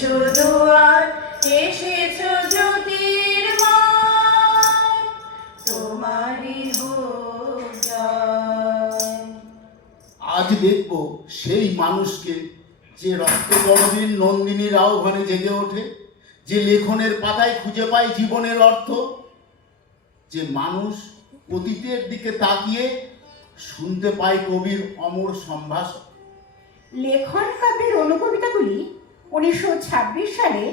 দুয়ার এসেছো জ্যোতির্ময়, তোমারই হোক জয়। আজ দেখব সেই মানুষকে যে রক্তগরবীর নন্দিনীর আহ্বানে জেগে ওঠে, যে লেখনের পাতায় খুঁজে পায় জীবনের অর্থ, যে মানুষ অতীতের দিকে তাকিয়ে শুনতে পায় কবির অমর সম্ভাষণ। লেখন কাব্যের অনুকবিতাগুলি 1926 সালে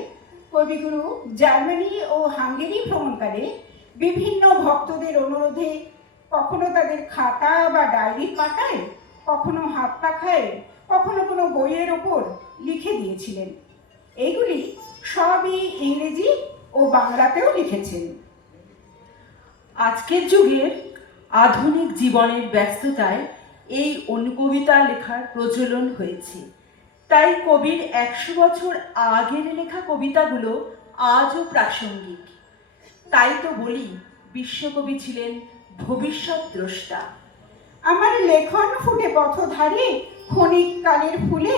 কবিগুরু জার্মানি ও হাঙ্গেরি ভ্রমণকালে বিভিন্ন ভক্তদের অনুরোধে কখনো তাদের খাতা বা ডায়েরির পাতায়, কখনো হাত পাখায়, কখনো কোনো বইয়ের ওপর লিখে দিয়েছিলেন। এইগুলি সবই ইংরেজি ও বাংলাতেও লিখেছেন। আজকের যুগের আধুনিক জীবনের ব্যস্ততায় এই অনুকবিতা লেখার প্রচলন হয়েছে, তাই কবির 100 বছর আগের লেখা কবিতাগুলো আজও প্রাসঙ্গিক। তাই তো বলি, বিশ্বকবি ছিলেন ভবিষ্যৎ দ্রষ্টা। আমার লেখন ফুটে পথধারে ক্ষণিক কালের ফুলে,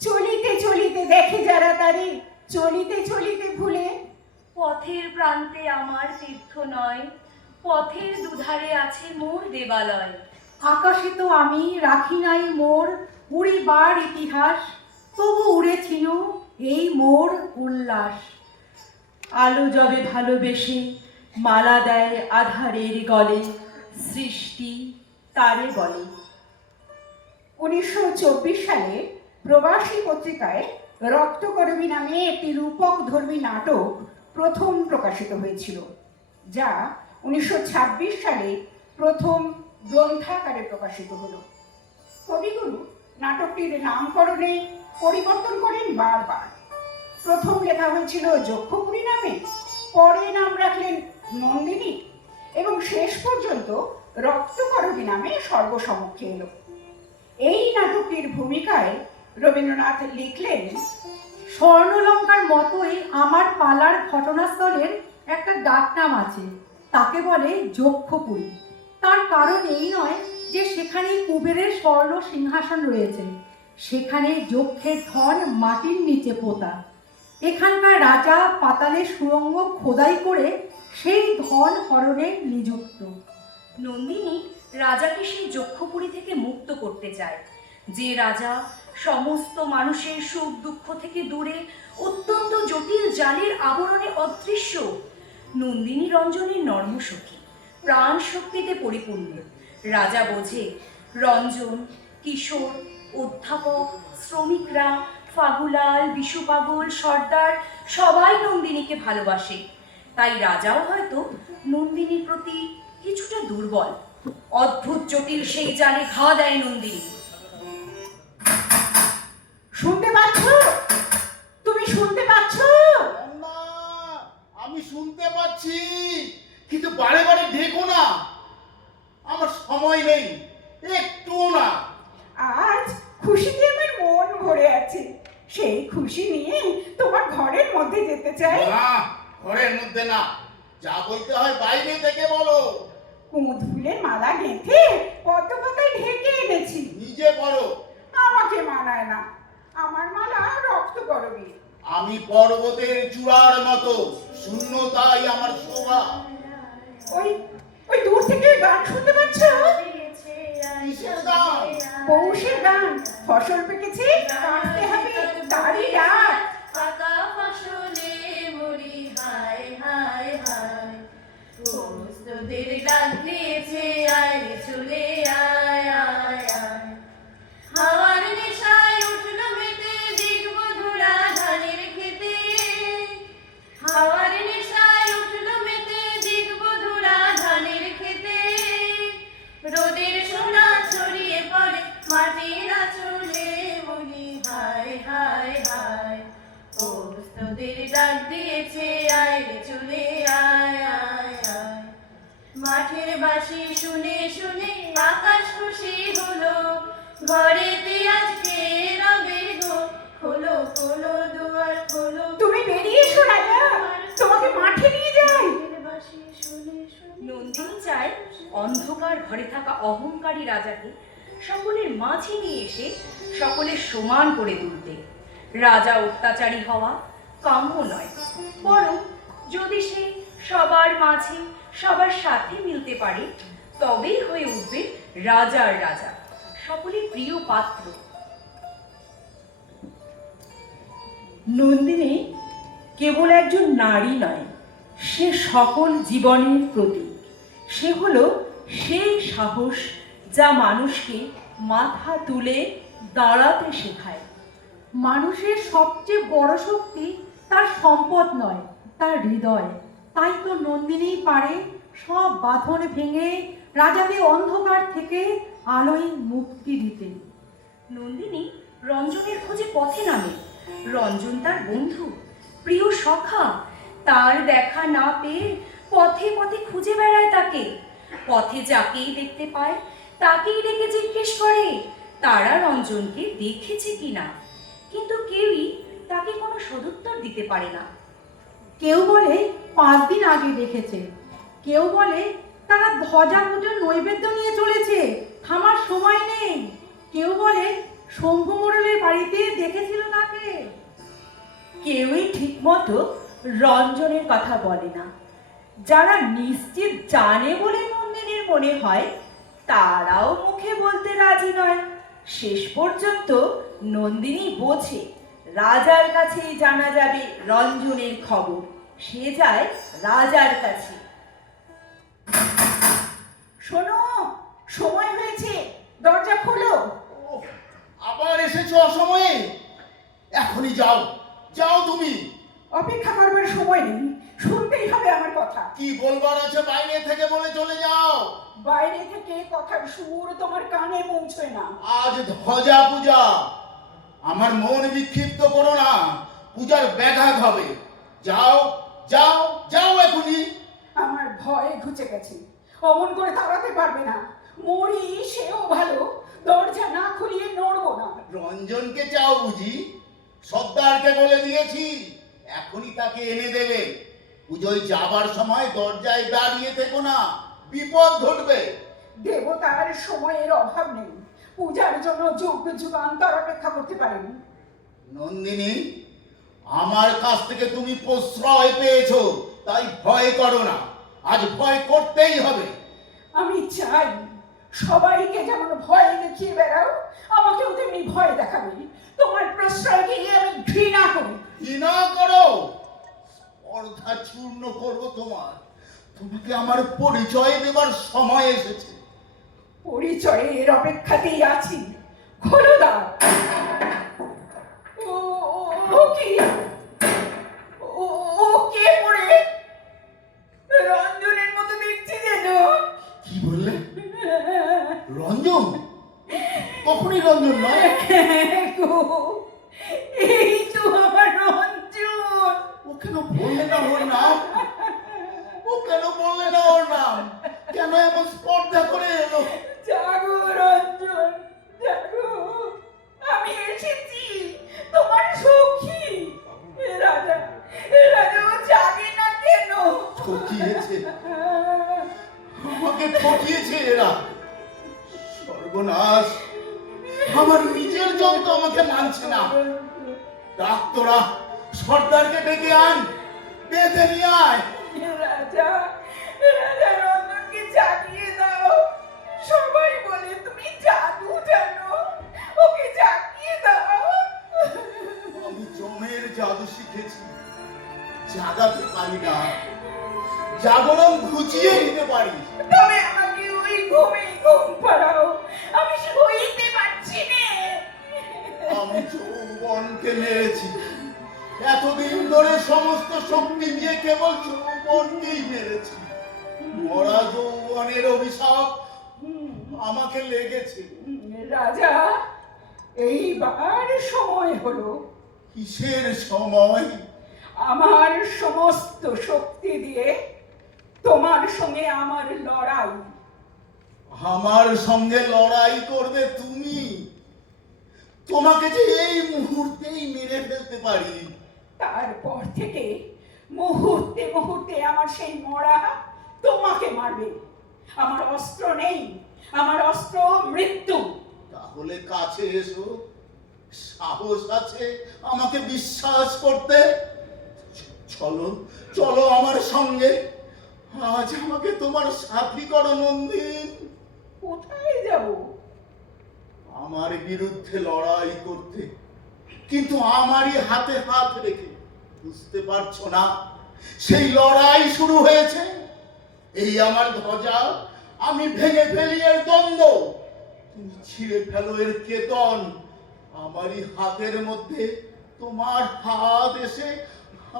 চলিতে চলিতে দেখে যারা তারে, চলিতে চলিতে ভুলে। পথের প্রান্তে আমার তীর্থ নয়, পথের দুধারে আছে মোর দেবালয়। আকাশে তো আমি রাখি নাই মোর উড়িবার ইতিহাস, তবু উড়েছিল এই মোর উল্লাস। আলো যবে ভালোবেসে মালা দেয় আধারের গলে, সৃষ্টি তারে বলে। 1924 সালে প্রবাসী পত্রিকায় রক্তকরবী নামে একটি রূপক ধর্মী নাটক প্রথম প্রকাশিত হয়েছিল, যা 1926 সালে প্রথম গ্রন্থাকারে প্রকাশিত হলো। কবিগুরু নাটকটির নামকরণে পরিবর্তন করেন বারবার। প্রথম লেখা হয়েছিল যক্ষপুরী নামে, পরে নাম রাখলেন নন্দিনী, এবং শেষ পর্যন্ত রক্তকরবী নামে সর্বসমক্ষে এলো। এই নাটকটির ভূমিকায় রবীন্দ্রনাথ লিখলেন, স্বর্ণলঙ্কার মতোই আমার পালার ঘটনাস্থলের একটা ডাকনাম আছে, তাকে বলে যক্ষপুরী। তার কারণ এই নয় যে সেখানে কুবেরের স্বর্ণ সিংহাসন রয়েছে, সেখানে যক্ষের ধন মাটির নিচে পোতা। এখানকার রাজা পাতালে সুড়ঙ্গ খোদাই করে সেই ধন হরণে নিযুক্ত। নন্দিনী রাজাকে সেই যক্ষপুরী থেকে মুক্ত করতে চায়, যে রাজা সমস্ত মানুষের সুখ দুঃখ থেকে দূরে অত্যন্ত জটিল জালের আবরণে অদৃশ্য। নন্দিনী রঞ্জনের নর্মসখী, প্রাণ শক্তিতে পরিপূর্ণ। রাজা বোঝে রঞ্জন, কিশোর, অধ্যাপক, শ্রমিকরা, ফাগুলাল, বিশুপাগল, সর্দার সবাই নন্দিনীকে ভালোবাসে। তাই রাজাও হয়তো নন্দিনীর প্রতি কিছুটা দুর্বল। অদ্ভুত জটিল সেই জালে ঘা দেয় নন্দিনী। শুনতে পাচ্ছ? তুমি শুনতে পাচ্ছ? না, আমি শুনতে পাচ্ছি, কিন্তু বারে বারে ঢেকো না, আমার সময় নেই, একটুও না। আজ খুশিতে আমার মন ভরে আছে, সেই খুশি নিয়ে তোমার ঘরের মধ্যে যেতে চাই। না, ঘরের মধ্যে না, যা বলতে হয় বাইরে থেকে বলো। কুমুদ ফুলের মালা গেঁথে পদ্ম পাতায় ঢেকে এনেছি। নিজে পড়ো। আমাকে মানায় না, আমার মালা রক্ত গরবী। আমি পর্বতের চূড়ার মতো, শূন্যতাই আমার শোভা। ওই ওই দূর থেকে গান শুনতে পাচ্ছ? কিসের গান? পৌষের গান। ফসল পেকেছে, কাটতে হবে, তারই রাত। পাকা ফসলে মরি হায় হায় হায়, তোদের ডাক দিয়েছে আয় চলে আয় আয় আয়। হাওয়ার নেশায় উঠল মেতে দেখব ধরা ধানের খেতে, হাওয়ার নেশায় উঠল মেতে দেখব ধরা ধানের খেতে। রোদের সোনা ছড়িয়ে পড়ে মাটির আঁচলে মরি হায় হায় হায়, তোদের ডাক দিয়েছে আয় চলে আয় আয় আয়। মাঠের বাঁশি শুনে শুনে আকাশ খুশি হলো, ঘরেতে আজকে রবে গো, খোলো খোলো দুয়ার খোলো। তুমি বেরিয়ে এসো রাজা, তোমাকে মাঠে নিয়ে যাই। নন্দিনী চায় অন্ধকার ঘরে থাকা অহংকারী রাজাকে সকলের মাঝে নিয়ে এসে সকলের সমান করে তুলতে। রাজা অত্যাচারী হওয়া কাম্য নয়, বরং যদি সে সবার মাঝে সবার সাথে মিলতে পারে তবেই হয়ে উঠবে রাজার রাজা, সকলের প্রিয় পাত্র। নন্দিনী কেবল একজন নারী নয়, সে সকল জীবনের প্রতীক। সে হলো সেই সাহস যা মানুষকে মাথা তুলে দাঁড়াতে শেখায়। মানুষের সবচেয়ে বড় শক্তি তার সম্পদ নয়, তার হৃদয়। তাই তো নন্দিনী পারে সব বাঁধন ভেঙে রাজাকে অন্ধকার থেকে আলোয় মুক্তি দিতে। নন্দিনী রঞ্জনের খোঁজে পথে নামে। রঞ্জন তার বন্ধু, প্রিয় সখা। তার দেখা না পেয়ে পথে পথে খুঁজে বেড়ায় তাকে। পথে যাকেই দেখতে পায় তাকেই ডেকে জিজ্ঞেস করে তারা রঞ্জনকে দেখেছে কিনা, কিন্তু কেউই তাকে কোনো সদুত্তর দিতে পারে না। কেউ বলে 5 দিন আগে দেখেছে, কেউ বলে তারা ধ্বজা পুজোর নৈবেদ্য নিয়ে চলেছে, থামার সময় নেই। কেউ বলে শম্ভু মোড়লের বাড়িতে দেখেছিল তাকে। কেউই ঠিকমতো রঞ্জনের কথা বলে না। যারা নিশ্চিত জানে বলে নন্দিনীর মনে হয়, তারাও মুখে বলতে রাজি নয়। শেষ পর্যন্ত নন্দিনী বোঝে রাজার কাছেই জানা যাবে রঞ্জনের খবর। সে যায় রাজার কাছে। শোনো, সময় হয়েছে, দরজা খোলো। ওহ, আবার এসেছো অসময়ে। এখনই যাও, যাও তুমি। অপেক্ষা করবার সময় নেই, শুনতেই হবে আমার কথা। কি বলবার আছে বাইরে থেকে বলে চলে যাও। বাইরে থেকে কথার সুর তোমার কানে পৌঁছয় না। আজ ধ্বজা পূজা, আমার মন বিক্ষিপ্ত করো না, পূজার ব্যাঘাত হবে। যাও যাও যাও এখনই। আমার ভয়ে ঘুচে গেছে, অমন করে তাড়াতে পারবে না। মরি সেও ভালো, দরজা না খুলিয়ে নড়বো না। রঞ্জনকে চাও বুঝি? সর্দারকে বলে দিয়েছি, এখনই তাকে এনে দেবে। পুজোয় যাবার সময় দরজায় দাঁড়িয়ে থেকো না, বিপদ ঘটবে। দেবতার সময়ের অভাব নেই, পূজার জন্য যুগ যুগান্তর অপেক্ষা করতে পারেন। নন্দিনী, আমার কাছ থেকে তুমি প্রশ্রয় পেয়েছো, তাই ভয় করো না। আজ ভয় করতেই হবে। আমি চাই সবাইকে যেমন ভয় দেখিয়ে বেড়াও, আমাকেও তেমনি ভয় দেখাবে। তোমার প্রশ্রয়কে আমি ঘৃণা করি। ঘৃণা করো, স্পর্ধা চূর্ণ করবো তোমার। তোমাকে আমার পরিচয় দেবার সময় এসেছে। পরিচয়ের অপেক্ষাতেই আছি, খোলো দাও। ও কি, ও কে পড়ে? রঞ্জনের মতো দেখছি যেন। কি বললে? রঞ্জন? কখনই রঞ্জন নয়। গো, এই তো আমার রঞ্জন। ও কেন বললে না ওর নাম? ও কেন বললে না ওর নাম? কেন এমন স্পর্ধা করে এলো? জাগো রঞ্জন, জাগো, আমি এসেছি, তোমার সখী। রাজা, রাজা ও জাগে না কেন? ঠকিয়েছে, আমাকে ঠকিয়েছে এরা। সর্বনাশ, আমার নিজের জন তো আমাকে মানছে না। ডাক্তারা, সর্দারকে ডেকে আন, বেঁধে নিয়ে আয়। রাজা, রাজা রঞ্জনকে জাগিয়ে দাও। সবাই বলে তুমি জাদু জানো, ওকে জাগিয়ে দাও। আমি জমের জাদু শিখেছি, জাগাতে পারি না, জাগরণ ঘুচিয়ে নিতে পারি। তবে আমাকে ওই ঘুমে ঘুম পাড়াও, আমি সইতে পারছি না। আমি যৌবনকে মেরেছি, এতদিন ধরে সমস্ত শক্তি দিয়ে কেবল যৌবনকেই মেরেছি। মরা যৌবনের অভিশাপ আমাকে লেগেছে। রাজা, এইবার সময় হলো। কিসের সময়? আমার সমস্ত শক্তি দিয়ে তোমার সঙ্গে আমার লড়াই। আমার সঙ্গে লড়াই করবে তুমি? তোমাকে যে এই মুহূর্তেই মেরে ফেলতে পারি। তারপর থেকে মুহূর্তে মুহূর্তে আমার সেই মরা তোমাকে মারবে। আমার অস্ত্র নেই, আমার অস্ত্র মৃত্যু। তাহলে কাছে এসো, সাহস আছে আমাকে বিশ্বাস করতে? চলো চলো আমার সঙ্গে, আজ আমাকে তোমার সাথী করো নন্দিন। কোথায় যাব? আমার বিরুদ্ধে লড়াই করতে, কিন্তু আমারই হাতে হাত রেখে। বুঝতে পারছো না সেই লড়াই শুরু হয়েছে? এই আমার ধ্বজা, আমি ভেঙে ফেলি এর দ্বন্দ্ব, তুমি ছিঁড়ে ফেলো এর কেতন। আমারই হাতের মধ্যে তোমার হাত এসে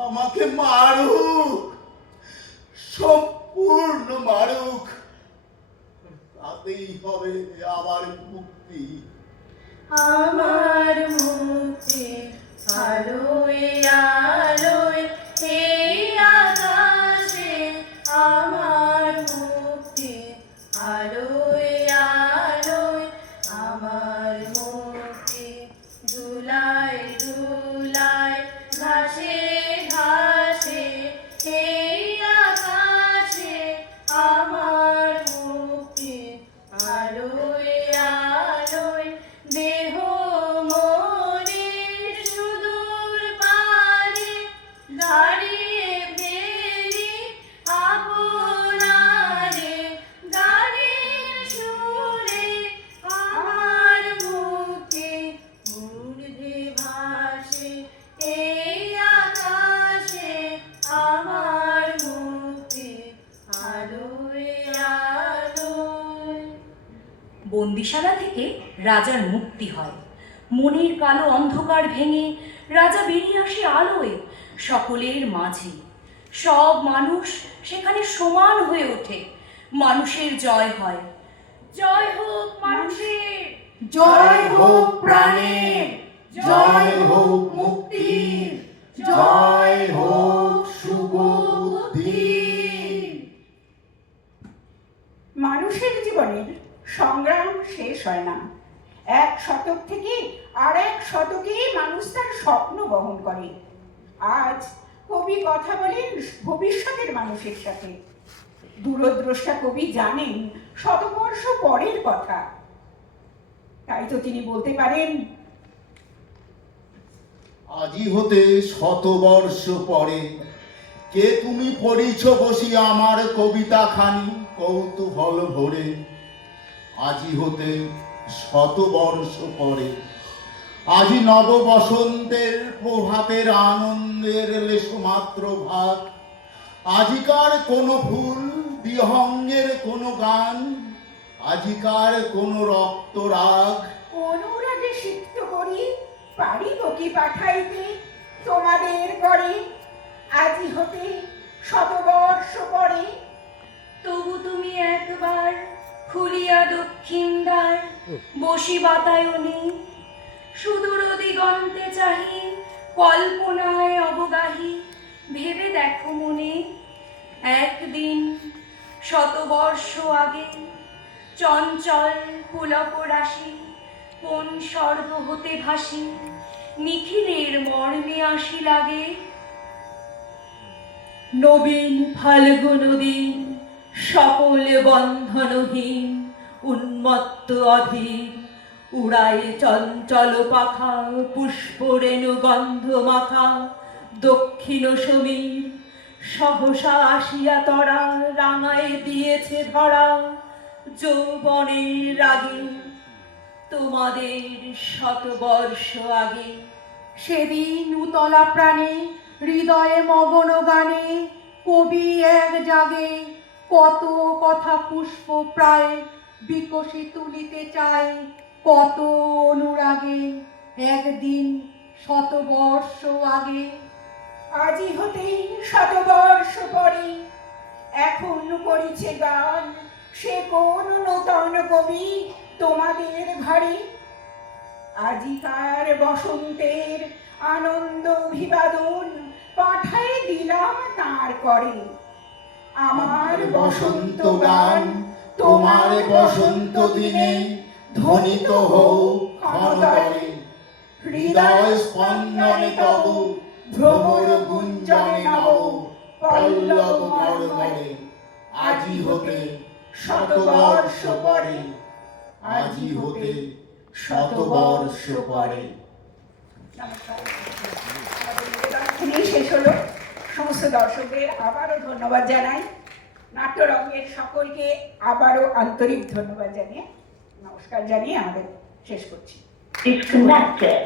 আমাকে মারুক, সম্পূর্ণ মারুক, তাতেই হবে আমার মুক্তি। আমার মুক্তি আলোয় আলোয় এই আকাশে, আমার মুক্তি আলোয় আলোয়, আমার মুক্তি দুলায় দুলায় ঘাসে ঘাসে এই আকাশে, আমার মুক্তি আলোয় আলোয়, দেহ মনের সুদূর পারে দাঁড়িয়ে ফেলি আপনারে, গানের সুরে আমার মুক্তি ঊর্ধ্বে ভাসে এই আকাশে, আমার মুক্তি আলোয় আলোয়। বন্দিশালা থেকে রাজার মুক্তি হয়। মনের কালো অন্ধকার ভেঙে রাজা বেরিয়ে আসে আলোয়, সকলের মাঝে। সব মানুষ সেখানে সমান হয়ে ওঠে, মানুষের জয় হয়। জয় হোক মানুষের, জয় হোক প্রাণের, জয় হোক মুক্তির, জয় হোক শুভ বুদ্ধির। মানুষের জীবনের সংগ্রাম শেষ হয় না। এক শতক থেকে আর এক শতকে মানুষ তার স্বপ্ন বহন করে। আজ কবি কথা বলেন ভবিষ্যতের মানুষের সাথে। দূরদ্রষ্টা কবি জানেন শতবর্ষ পরের কথা, তাই তো তিনি বলতে পারেন, আজি হতে 100 বর্ষ পরে কে তুমি পড়িছ বসি আমার কবিতা খানি কৌতূহল ভরে। আজি হতে 100 বর্ষ পরে, আজি নব বসন্তের প্রভাতের আনন্দের লেশমাত্র ভাগ। আজিকার কোন ফুল বিহঙ্গের কোন গান, আজিকার কোন রক্ত রাগ। অনুরাগে সিক্ত করি পারিব কি পাঠাইতে তোমাদের করে। আজি হতে 100 বর্ষ পরে, তবু তুমি একবার খুলিয়া দক্ষিণ দ্বার, বসি বাতায়নে সুদূর দিগন্তে চাহি, কল্পনায় অবগাহী ভেবে দেখো মনে। একদিন 100 বর্ষ আগে চঞ্চল পুলক রাশি কোন স্বর্গ হতে ভাসি, নিখিলের মর্মে আসি লাগে। নবীন ফাল্গুন দিন সকল বন্ধনহীন, উন্মত্ত অধীর উড়ায় চঞ্চল পাখা, পুষ্পরেণু গন্ধ মাখা দক্ষিণ সমীর। সহসা আসিয়া তরা রাঙায় দিয়েছে ধরা, যৌবনের রাগে তোমাদের 100 বর্ষ আগে। সেদিন উতলা প্রাণে হৃদয়ে মগন গানে, কবি এক জাগে কত কথা পুষ্প প্রায় বিকশি তুলিতে চায়, কত অনুরাগে একদিন 100 বর্ষ আগে। আজি হতেই 100 বর্ষ পরে, এখন করিছে গান সে কোন নূতন কবি তোমাদের ঘরে। আজিকার বসন্তের আনন্দ অভিবাদন পাঠায় দিলাম তার করে। আমার বসন্ত গান তোমার বসন্ত দিনে ধ্বনিত হোক ক্ষণতরে। হৃদয় স্পন্দনে তব ভ্রমর গুঞ্জনে নব পল্লব মর্মরে। আজি হতে 100 বর্ষ পরে, আজি হতে 100 বর্ষ পরে। নমস্কার। আমাদের নিবেদন এখানেই শেষ হলো। সমস্ত দর্শকদের আবারও ধন্যবাদ জানাই। নাট্যরঙ্গের সকলকে আবারও আন্তরিক ধন্যবাদ জানিয়ে নমস্কার জানিয়ে আমাদের শেষ করছি। Disconnected.